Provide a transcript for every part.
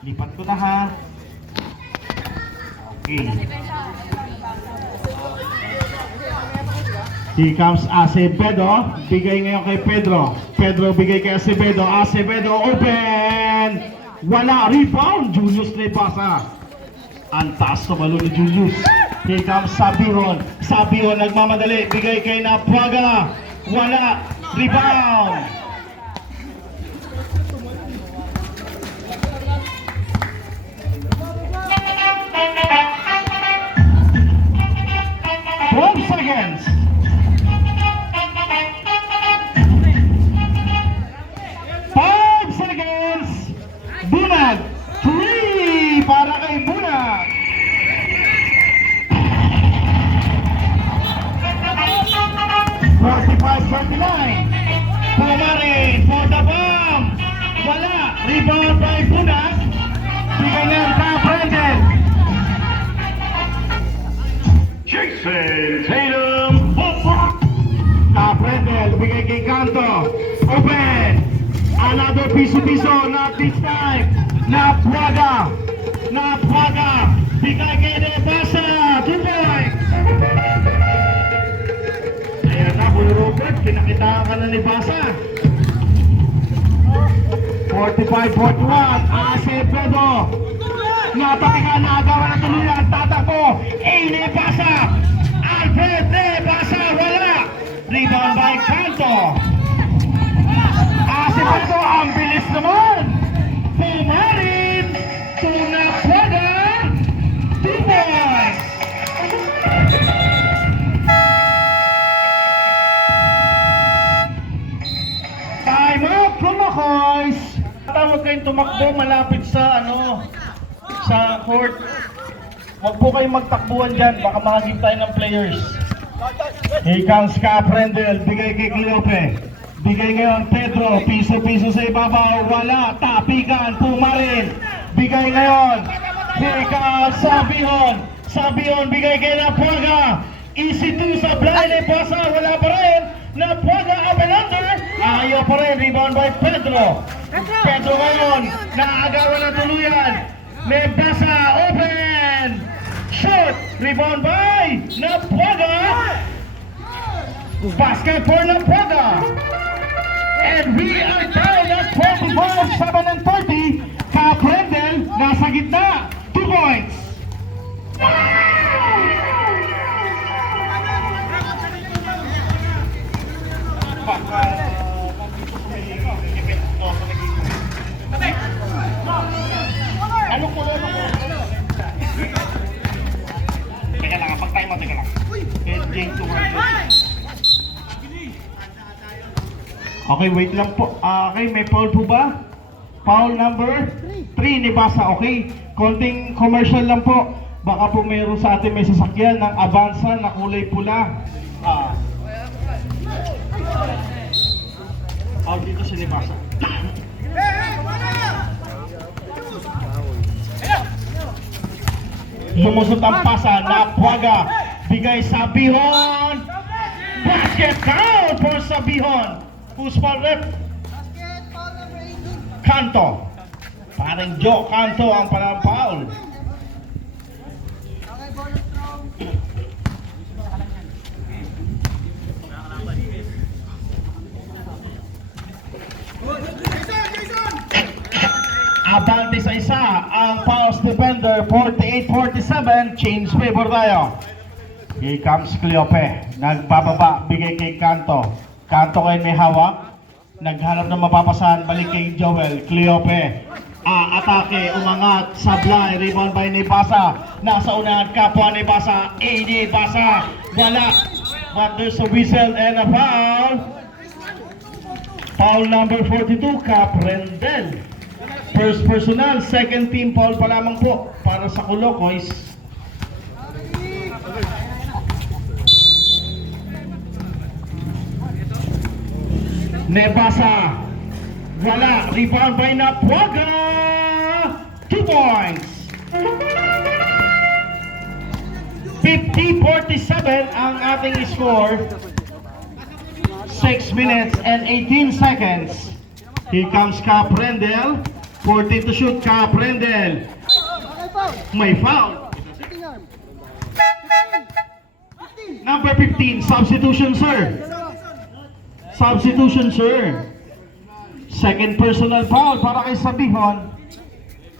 Lipat ko na ha. Okay. Here comes Acevedo. Bigay ngayon kay Pedro. Pedro bigay kay Acevedo. Acevedo open! Wala. Rebound. Julius na ipasa. Ang taas tumalo ni Julius. Here comes Sabihon. Sabihon nagmamadali. Bigay kay Napuaga. Wala. Rebound. Seconds. 5 seconds. Bunag. 3 para kay Bunag. Pumarin for the bomb. Wala. Rebound by Bunag. Bigay ng Brandon. Jason Tatum. Brandon. Bigay kay Canto. Open. Another piso-piso. Not this time. Napuaga. Napuaga. Bigay kay Nebasa. 2 points. Ayan na, Kuya Robert. Pinakitaan ka na ni Basa. 45-41. Acevedo. Napakikan na agawan ng tuluyan. Tatakbo. Nebasa. Alfred Nebasa. Wala. Rebound by Canto. Acevedo. Ang bilis naman. Pumarin. Tunapuaga. 2 points. Time out from McCoys. Tawag kayong tumakbo malapit sa sa court. Huwag po kayong magtakbuhan dyan, baka makagip tayo ng players. Here comes Caprendel, bigay kay Cleope. Bigay ngayon Pedro, piso-piso sa ibabaw, wala, tapikan, Pumarin. Bigay ngayon, here comes Sabihon. Sabihon, bigay kay Napuaga. Easy 2 sa blind, Nebasa, wala pa rin. Napuaga, up and under. Ayaw pa rin, rebound by Pedro. Pedro ngayon, naaagawan na tuluyan. Nebasa, open! Shoot! Rebound by Napuaga! Basket for Napuaga! And we are tied at 24-7-30. Caprendel, nasa gitna. 2 points! Ano ko lang? Teka lang, pag-time mo, teka lang. Okay, wait lang po. Okay, may foul po ba? Foul number 3 ni Basa. Okay, konting commercial lang po. Baka po mayroon sa atin may sasakyan ng Avanza na kulay pula. Dito si Nebasa. Lumusot ang pasa, Napuaga. Bigay Sabihon. Basket count for Sabihon. Who's foul rep? Canto. Parang Joe Canto ang parang foul. Abante sa isa ang Pause defender. 48-47, change favor tayo. Here comes Cleope. Nagbababa, bigay kay Canto. Canto kayo may hawak. Naghanap ng mapapasahan, balik kay Joel. Cleope. Atake, umangat, sablay, rebound by Nebasa. Nasa unahan, kapwa Nebasa. Nebasa, wala. But there's a whistle and a foul. Foul number 42, Caprendel. First personal, second team foul pa lamang po para sa Colocoys. Nebasa, wala, rebound by Napuaga. 2 points. 50-47 ang ating score. 6 minutes and 18 seconds. Here comes Caprendel. 14 to shoot, Cap Rendel. May foul. Number 15, substitution, sir. Substitution, sir. Second personal foul para kay Sabihon.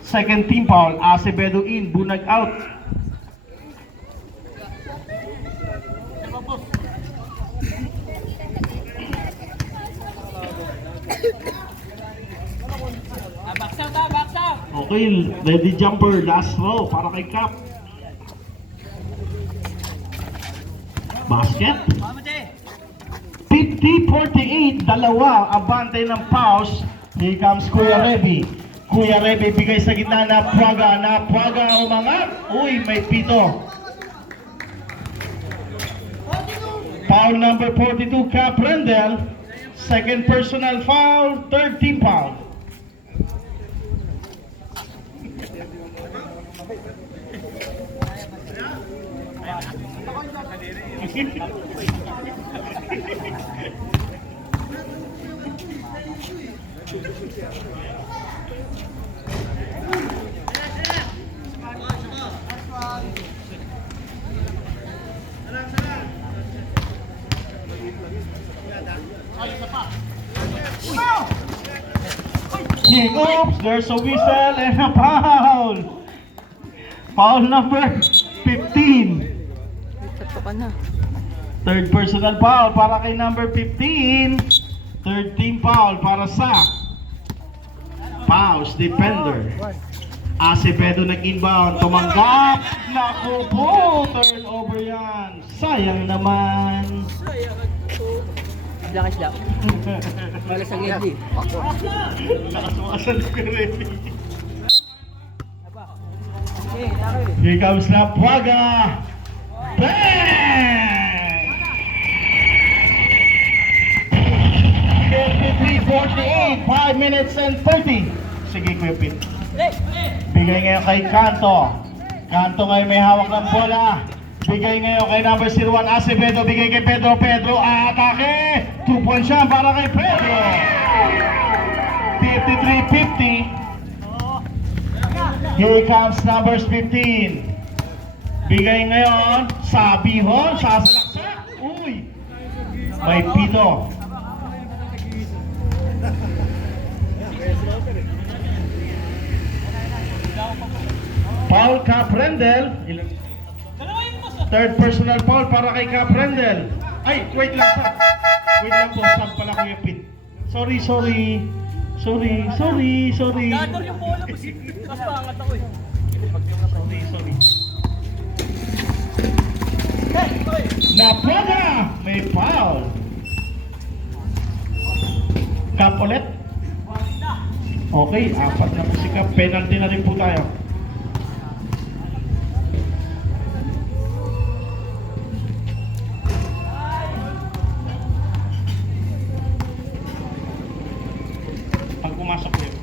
Second team foul, Acevedo in, Bunag out. Okay, ready jumper, last row para kay Cap. Basket. 50-48, dalawa, abante ng paus. Here comes Kuya Reby. Kuya Reby bigay sa gitna na Praga umangat. Uy, may pito. Foul number 42, Cap Rendel. Second personal foul, third team foul. Oops, there's a whistle and a foul. Foul number 15. Third personal foul para kay number 15. Third team foul para sa Paus defender. Acevedo nag-inbound, tumanggap. Naku po, turnover yan. Sayang naman. Lakas lang. Malas ang hindi. Lakas mo asal ko rin. Here comes na Praga. Bang! 53-48, 5 minutes and 30. Sige, Kuya Pete. Bigay ngayon kay Kanto. Kanto ngayon may hawak ng bola. Bigay ngayon kay number 01 Acevedo. Bigay kay Pedro. Pedro atake. 2-point siya para kay Pedro. 53-50. Here comes numbers 15. Bigay ngayon Sabihon. Sasalaksak. Uy. May pito. Paul Cap Rendel. Third personal foul para kay Cap Rendel. Ay, wait lang po. Wait lang po, saan pala Kuya Pete? Sorry. Sorry. Gador yung bola ko. Mas pangat ako eh. Sorry. Napraga! May foul. Cap ulit. Okay, apat na po si Cap. Penalty na rin po tayo. Pag pumasok ko yun,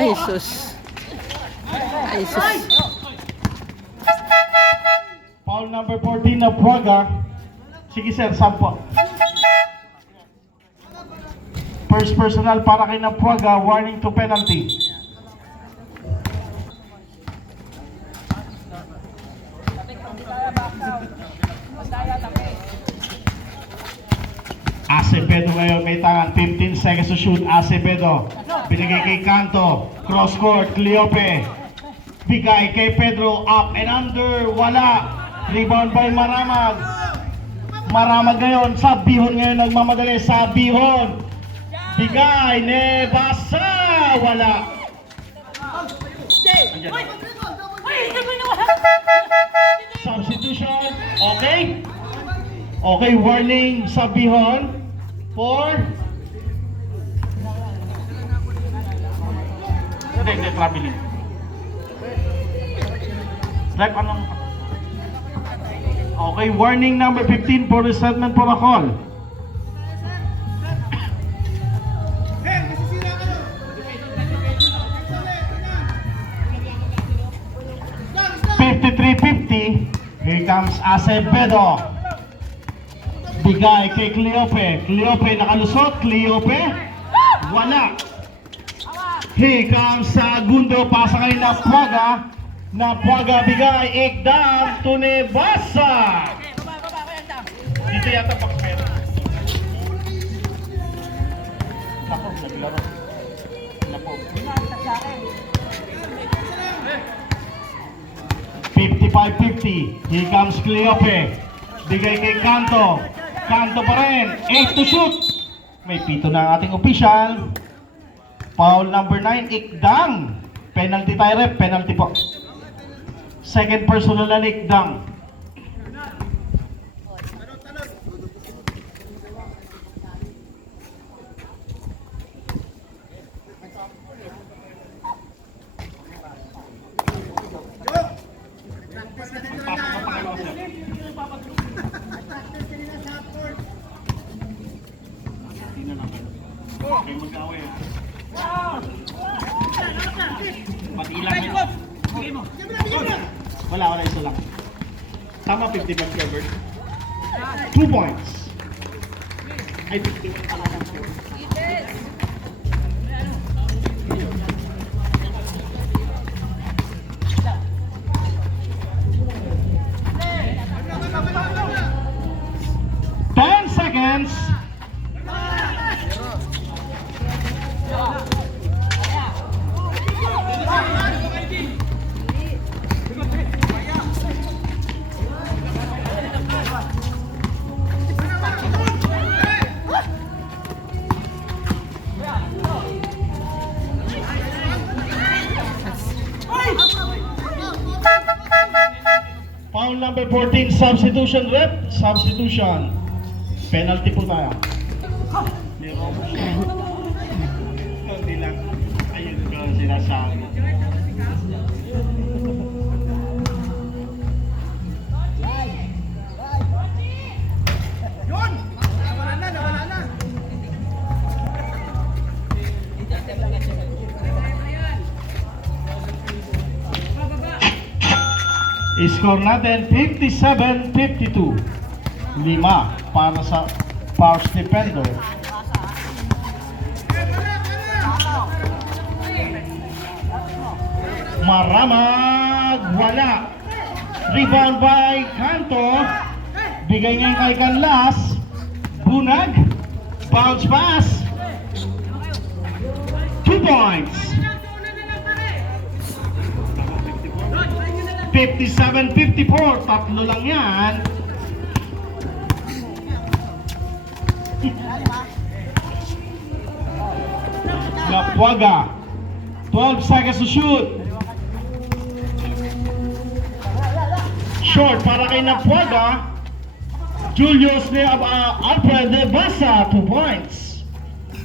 Ay, sus. Foul number 14 na Praga. Sige sir, sampo. First personal para kay na Praga, warning to penalty. Acevedo ngayon may tangan, 15 seconds to shoot. Acevedo, binigay kay Kanto, cross court, Cleope, bigay kay Pedro, up and under, wala. Rebound by Maramag. Maramag ngayon, Sabihon ngayon nagmamadali, Sabihon, bigay, Nebasa, wala. Substitution, okay? Okay, warning, Sabihon, for... Hindi, traveling. Like, anong... Okay, warning number 15 for resettlement protocol. $53.50. Here comes Acevedo. Bigay kay Cleope. Cleope nakalusot. Cleope. Wala. Here comes Segundo. Pasa kay Napuaga. Napuaga bigay. Ikdam to Nebasa. Dito yata pa pera. Ako, naglaro. Napo. 55-50. Here comes Cleope. Bigay kay Canto. Canto pa rin. 8 to shoot. May pito na ang ating official. Foul number 9, Ikdang. Penalty tayo rep. Penalty po. Second personal na Ikdang. Wala, isa lang. Tama, 51 covered. 2 points. Ay, 51 pala lang. 10 seconds. Foul number 14, substitution rep. Substitution. Penalty po tayo. Meron po siya. Hindi lang. Ayun ko sinasabi. Yun! Nawala na, nawala na. Score natin 57-52. 5 para sa Powers Defender. Maramag, wala. Rebound by Canto. Bigay niya kay Canlas. Bunag. Bounce pass. 2 points. 57-54. Tatlo lang yan. Napuaga. 12 seconds to shoot. Short para kay Napuaga. Julius Alfred Nebasa, 2 points.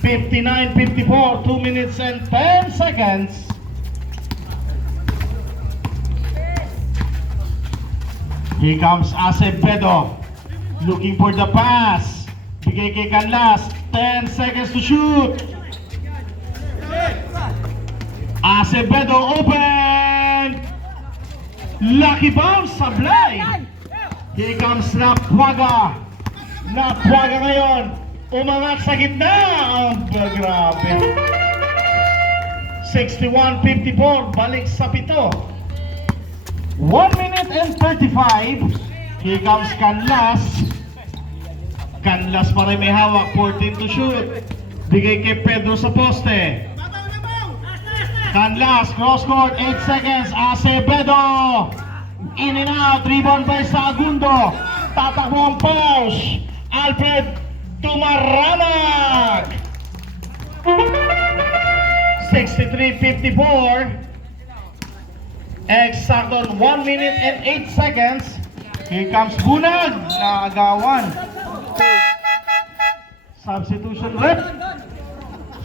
59-54, 2 minutes and 10 seconds. Here comes Acevedo. Looking for the pass. Bigay kay Canlas. 10 seconds to shoot. Acevedo open. Lucky bounce, sablay. Here comes Napuaga. Napuaga ngayon. Umangat sa gitna. Grabe. 61-54. Balik sa pito. 1 minute and 35. Here comes Canlas. Canlas pa rin may hawak. 14 to shoot. Bigay kay Pedro sa poste. Canlas, cross court, 8 seconds. Acevedo. In and out. Rebound by Segundo. Tatakbo ang push. Alfred Tumaranag. 63-54. Exact on 1 minute and 8 seconds. Here comes Bunag na agawan. Substitution rep.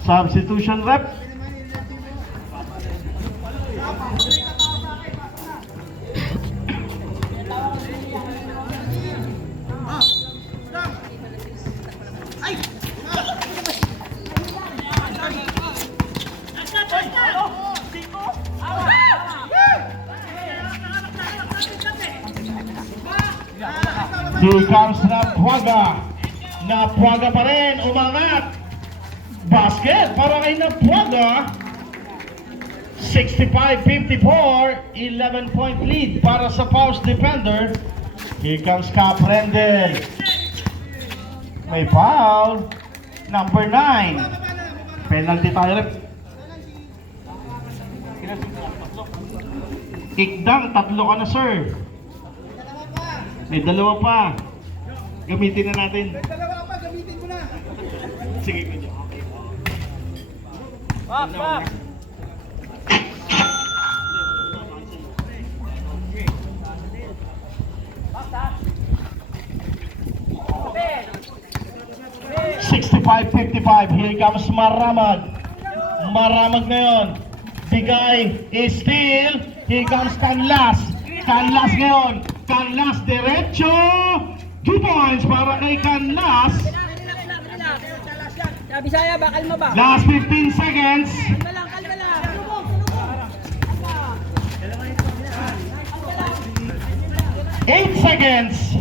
Substitution rep. Here comes Napuaga. Napuaga pa rin, umangat. Basket para kay Napuaga. 65-54, 11-point lead para sa Paus defender. Here comes Cap Rendel. May foul. Number 9. Penalty tayo rin. Ikdang, tatlo ka na sir. May dalawa pa. Gamitin na natin. Dalawa pa, gamitin mo na. Sige, ganyan. Pak! 65-55. Here comes Maramag. Maramag ngayon. Bigay is still. Here comes Canlas. Canlas ngayon. Canlas diretso. 2 points para kay Canlas. Sabi saya, bakal mo ba? Last 15 seconds. Kalma lang. 8 seconds.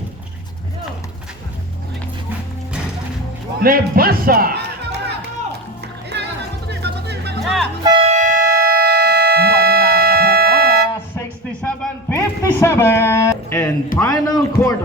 Lebasa. Wala na po oras. 67-57. And final quarter.